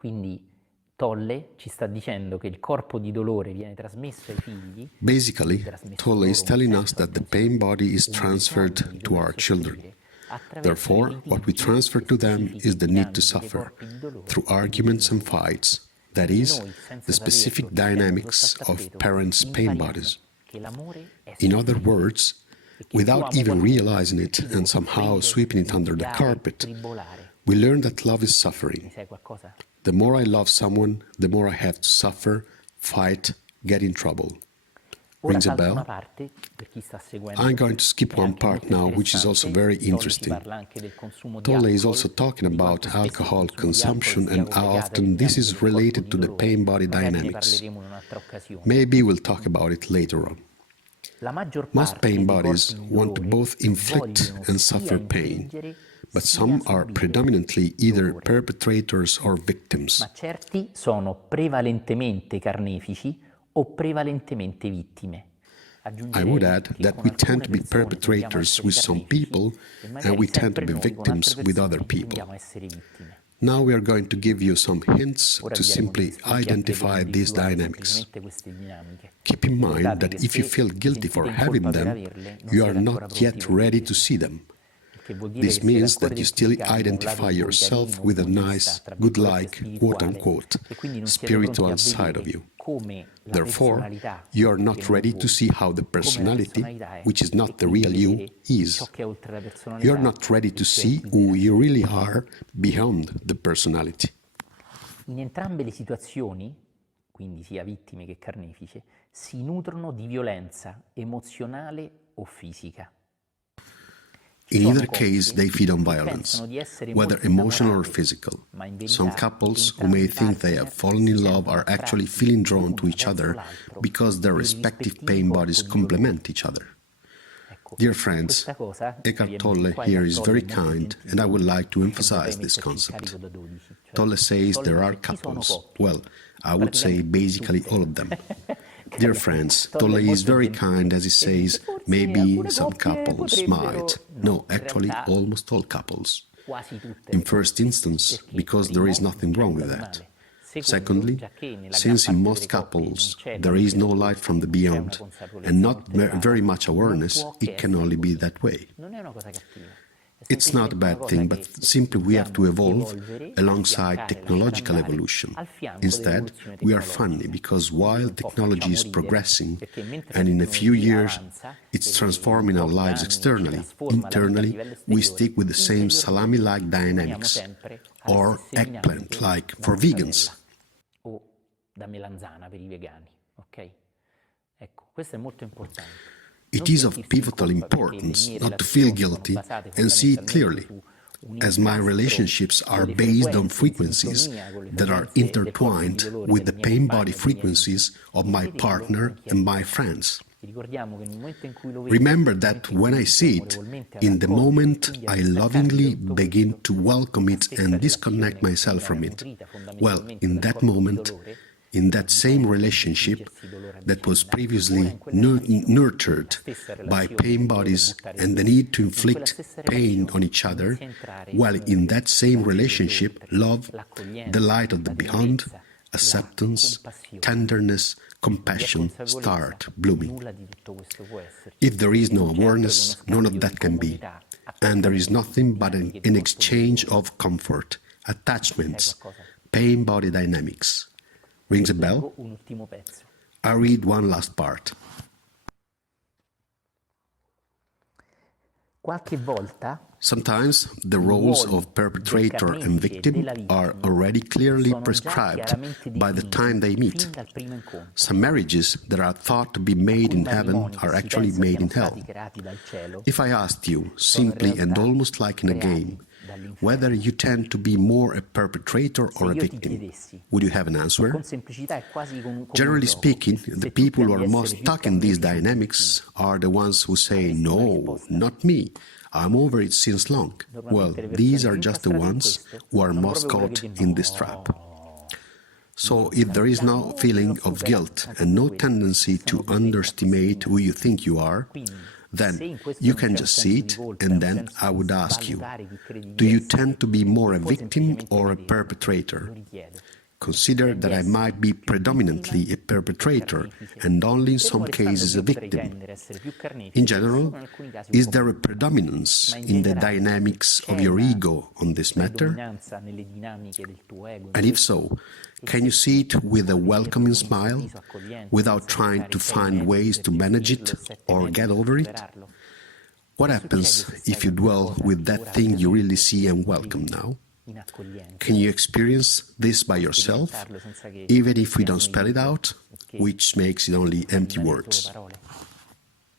Quindi Tolle ci sta dicendo che il corpo di dolore viene trasmesso ai figli. Basically, Tolle is telling us that the pain body is transferred to our children. Therefore, what we transfer to them is the need to suffer through arguments and fights, that is, the specific dynamics of parents' pain bodies. In other words, without even realizing it and somehow sweeping it under the carpet, we learn that love is suffering. The more I love someone, the more I have to suffer, fight, get in trouble. Rings a bell? I'm going to skip one part now, which is also very interesting. Tolle is also talking about alcohol consumption and how often this is related to the pain body dynamics. Maybe we'll talk about it later on. Most pain bodies want to both inflict and suffer pain, but some are predominantly either perpetrators or victims. Ma certi sono prevalentemente carnefici o prevalentemente vittime. I would add that we tend to be perpetrators with some people and we tend to be victims with other people. Now we are going to give you some hints to simply identify these dynamics. Keep in mind that if you feel guilty for having them, you are not yet ready to see them. This means that you still identify yourself with a nice, good-like, quote-unquote, spiritual side of you. Therefore, you are not ready to see how the personality, which is not the real you, is. You are not ready to see who you really are beyond the personality. In entrambe le situazioni, quindi sia vittime che carnefice, si nutrono di violenza emozionale o fisica. In either case, they feed on violence, whether emotional or physical. Some couples who may think they have fallen in love are actually feeling drawn to each other because their respective pain bodies complement each other. Dear friends, Eckhart Tolle here is very kind, and I would like to emphasize this concept. Tolle says there are couples, well, I would say basically all of them. Dear friends, Tolle is very kind as he says, maybe some couples might. No, actually almost all couples. In first instance, because there is nothing wrong with that. Secondly, since in most couples there is no light from the beyond and not very much awareness, it can only be that way. It's not a bad thing, but simply we have to evolve alongside technological evolution. Instead, we are funny because while technology is progressing and in a few years it's transforming our lives externally, internally we stick with the same salami-like dynamics or eggplant-like for vegans. O da melanzana per I vegani, ok? Ecco, questo è molto importante. It is of pivotal importance not to feel guilty and see it clearly, as my relationships are based on frequencies that are intertwined with the pain body frequencies of my partner and my friends. Remember that when I see it, in the moment I lovingly begin to welcome it and disconnect myself from it. Well, in that moment, in that same relationship that was previously nurtured by pain bodies and the need to inflict pain on each other, while in that same relationship, love, the light of the beyond, acceptance, tenderness, compassion start blooming. If there is no awareness, none of that can be, and there is nothing but an exchange of comfort, attachments, pain body dynamics. Rings a bell? I read one last part. Sometimes the roles of perpetrator and victim are already clearly prescribed by the time they meet. Some marriages that are thought to be made in heaven are actually made in hell. If I asked you, simply and almost like in a game, whether you tend to be more a perpetrator or a victim, would you have an answer? Generally speaking, the people who are most stuck in these dynamics are the ones who say, no, not me, I'm over it since long. Well, these are just the ones who are most caught in this trap. So if there is no feeling of guilt and no tendency to underestimate who you think you are, then you can just see it, and then I would ask you, do you tend to be more a victim or a perpetrator? Consider that I might be predominantly a perpetrator and only in some cases a victim. In general, is there a predominance in the dynamics of your ego on this matter? And if so, can you see it with a welcoming smile, without trying to find ways to manage it or get over it? What happens if you dwell with that thing you really see and welcome now? Can you experience this by yourself, even if we don't spell it out, which makes it only empty words?